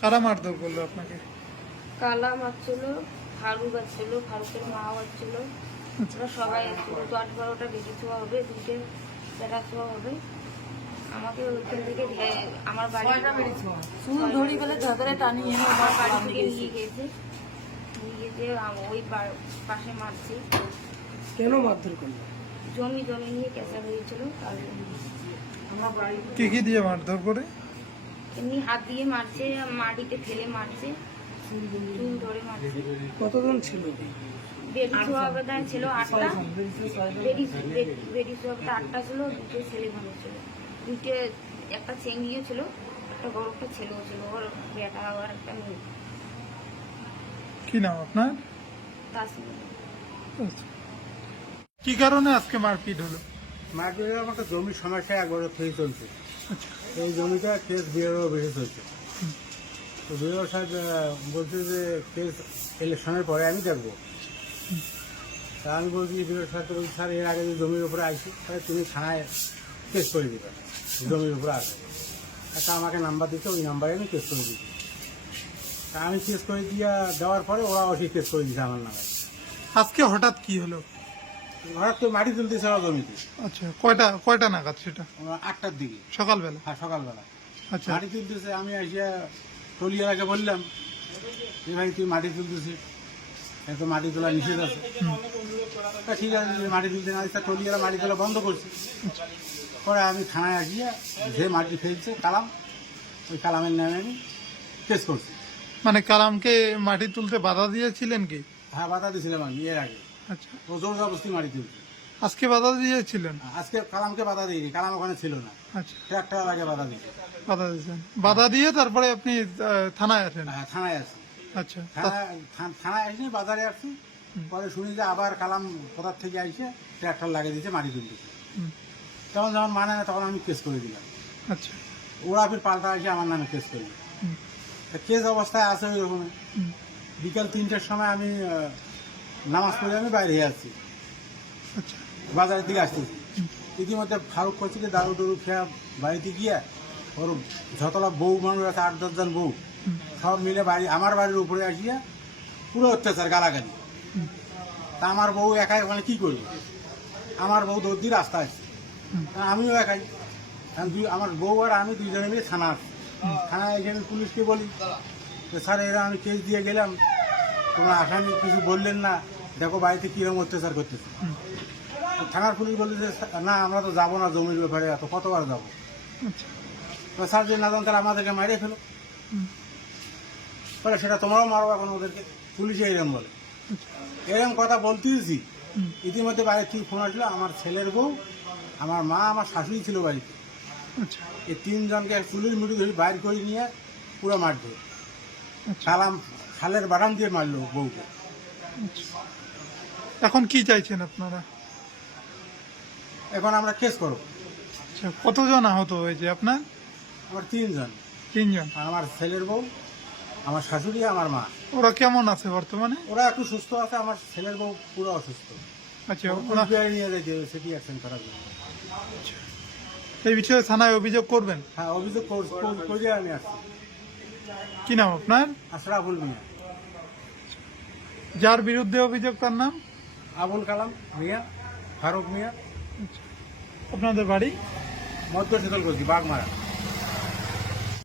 কারা মারধর করল আপনাকে? কালা মারছিল ফারুক আসছিল ফারুকের মাও আসছিল। ওরা সবাই আসছিল। তো আট বারোটা বেশি ছোঁয়া হবে দুটো তেরা ছোঁয়া হবে। আমাকে ওইখান থেকে আমার বাড়ি চুল ধরি গেলে ধরে টানি এনে আমার বাড়ি থেকে নিয়ে গিয়েছে। নিয়ে গিয়েছে আম- ওই পাশে মারছে। কেন মারধর করল? জমি জমি নিয়ে কেঁচা হয়েছিল কি কি দিয়ে মারধর করে? এমনি হাত দিয়ে মারছে মাটিতে ফেলে মারছে চুল ধরে মারছে। কতজন ছিল বেডি ছিল আটটা। বেডি বেডি ছোঁয়াটা আটটা ছিল দুটো ছেলে মানুষ ছিল। দুটো একটা চেঙ্গিও ছিল একটা বড় একটা ছেলেও ছিল। ওর বেটা আবার একটা মেয়ে। কি নাম আপনার? আচ্ছা। কি কারণে আজকে মারপিট হলো? মাটির আমাকে জমির সমস্যা এক বছর থেকে চলছে। আচ্ছা। এই জমিটা কেস বিএরও বেশি চলছে তো বিএরও সাহেব বলছে যে কেস ইলেকশনের পরে আমি দেখব। তা আমি বলছি বিএরও সাহেবকে বলছি, স্যার, এর আগে যে জমির উপরে আইসি তাহলে তুমি থানায় কেস করে দিবে, জমির উপরে আসবে। তা আমাকে নাম্বার দিতে, ওই নাম্বারে আমি কেস করে দিচ্ছি তা আমি কেস করে দিয়া দেওয়ার পরে ওরা অসি কেস করে দিচ্ছে আমার নামে। আজকে হঠাৎ কি হলো? হঠাৎ মাটি তুলতেছে ওরা জমিতে। আচ্ছা কয়টা কয়টা নাগাদ সেটা? আটটার দিকে। সকালবেলা? হ্যাঁ সকালবেলা। আচ্ছা। মাটি তুলতেছে আমি এসে টলিয়ালাকে বললাম যে ভাই তুই মাটি তুলতেছিস? এত মাটি তোলা নিষেধ আছে। তা ঠিক আছে মাটি তুলতে না তা টলিয়ালা মাটি তোলা বন্ধ করছি। পরে আমি থানায় আসিয়া যে মাটি ফেলছে কালাম ওই কালামের নামে আমি কেস করছি। মানে কালামকে মাটি তুলতে বাধা দিয়েছিলেন কি? হ্যাঁ বাধা দিয়েছিলাম আমি এর আগে। আচ্ছা। ও জোর জবরদস্তি মাটি তুলছে। আজকে বাধা দিয়েছিলেন আজকে কালামকে বাধা দিইনি কালাম ওখানে ছিল না। আচ্ছা। ট্রাক্টর আগে বাধা দিয়েছে। বাধা দিয়েছেন। বাধা দিয়ে তারপরে আপনি আহ, থানায় আসেন? হ্যাঁ থানায় আসি আচ্ছা তা- থানায় থা- থানায় আসিনি বাজারে আসছি। পরে শুনি যে আবার কালাম কোথার থেকে আইসে ট্রাক্টর লাগিয়ে দিয়েছে মাটি তুলতেছে হুম, তখন যখন মানে না তখন আমি কেস করে দিলাম। আচ্ছা। ওরা ফির পাল্টা এসে আমার নামে কেস করে দিল হুম, তা কেস অবস্থায় আছে ওই রকম হুম, বিকাল তিনটের সময় আমি আহ, নামাজ পড়ে আমি বাইরে আছি আচ্ছা। বাজারের দিকে আসতেছি ইতিমধ্যে ফারুক করছে যে দারু টরু খেয়া বাড়িতে গিয়ে ওর যতলা বউ মানুষ আছে আট দশজন বউ সব মিলে বাড়ি আমার বাড়ির উপরে আসিয়া পুরো অত্যাচার গালাগালি। তা আমার বউ একাই ওখানে কি করবে? আমার বউ দৌড় দিয়ে রাস্তা আসছে। আমিও একাই। আমি দুই- আমার বউ আর আমি দুইজনে মিলে থানা আসছি। থানায় আমি পুলিশকে বলি স্যার এরা আমি কেস দিয়ে গেলাম। তোমরা আসামি কিছু বললেন না দেখো বাড়িতে কীরকম অত্যাচার করতেছে। থানার পুলিশ বলছে যে না আমরা তো যাব না জমির ব্যাপারে এত কতবার যাব? আচ্ছা। তো স্যার যে না জান তাহলে আমাদেরকে মারিয়ে ফেলো। বলে সেটা তোমরাও মারো এখন ওদেরকে? পুলিশে এরম বলে। আচ্ছা, এরম কথা বলতেইছি। ইতিমধ্যে বাইরে কি ফোন আসলো? আমার ছেলের বউ আমার মা আমার শাশুড়ি ছিল বাড়িতে। আচ্ছা। এই তিনজনকে চুলির মুড়ি ধরে বাইর করে নিয়ে পুরো মারধর। কালাম খালের বারাম দিয়ে মারলো বউকে। আচ্ছা। এখন কি চাইছেন আপনারা? এখন আমরা কেস করব। আচ্ছা কতজন আহত হয়েছে আপনার? আমার তিনজন। তিনজন। আমার ছেলের বউ আমার শাশুড়ি আমার মা। ওরা কেমন আছে বর্তমানে? ওরা একটু সুস্থ আছে আমার ছেলের বউ পুরো অসুস্থ। আচ্ছা ওরা নিয়ে যাচ্ছে সিটি অ্যাকশন করার জন্য। এই বিষয়ে থানায় অভিযোগ করবেন? হ্যাঁ অভিযোগ করে আমি আসছি। কি নাম আপনার? আশরাফুল মিয়া। যার বিরুদ্ধে অভিযোগ তার নাম? আবুল কালাম মিয়া ফারুক মিয়া। আপনাদের বাড়ি? মধ্য শীতল করছি বাগমারা।